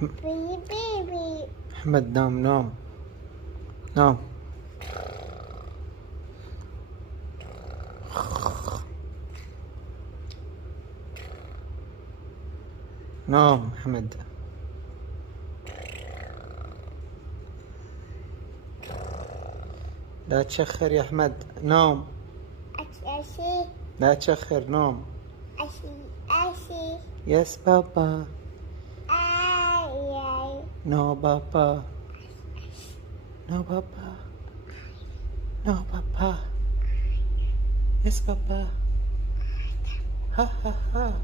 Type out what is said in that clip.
بيبي. أحمد نام نام نام. نام أحمد. لا تشخر يا أحمد، نام. أشي لا تشخر، نام. أشي يس بابا. أي نو بابا. نو بابا. نو بابا. يس بابا. ها ها ها.